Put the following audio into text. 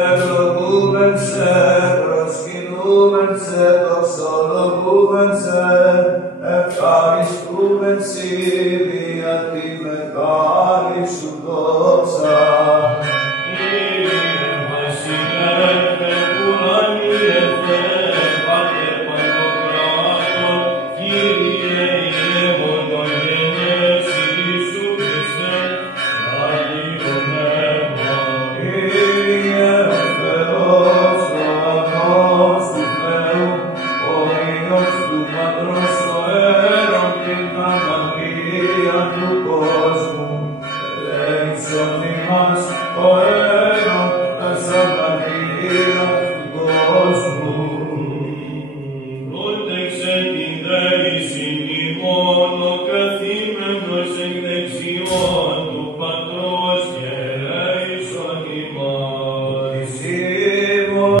Ευλογούμεν σε, προσκυνούμεν σε, δοξολογούμεν σε, ευχαριστούμεν σοι δια τη μεγάλη σου δόξα.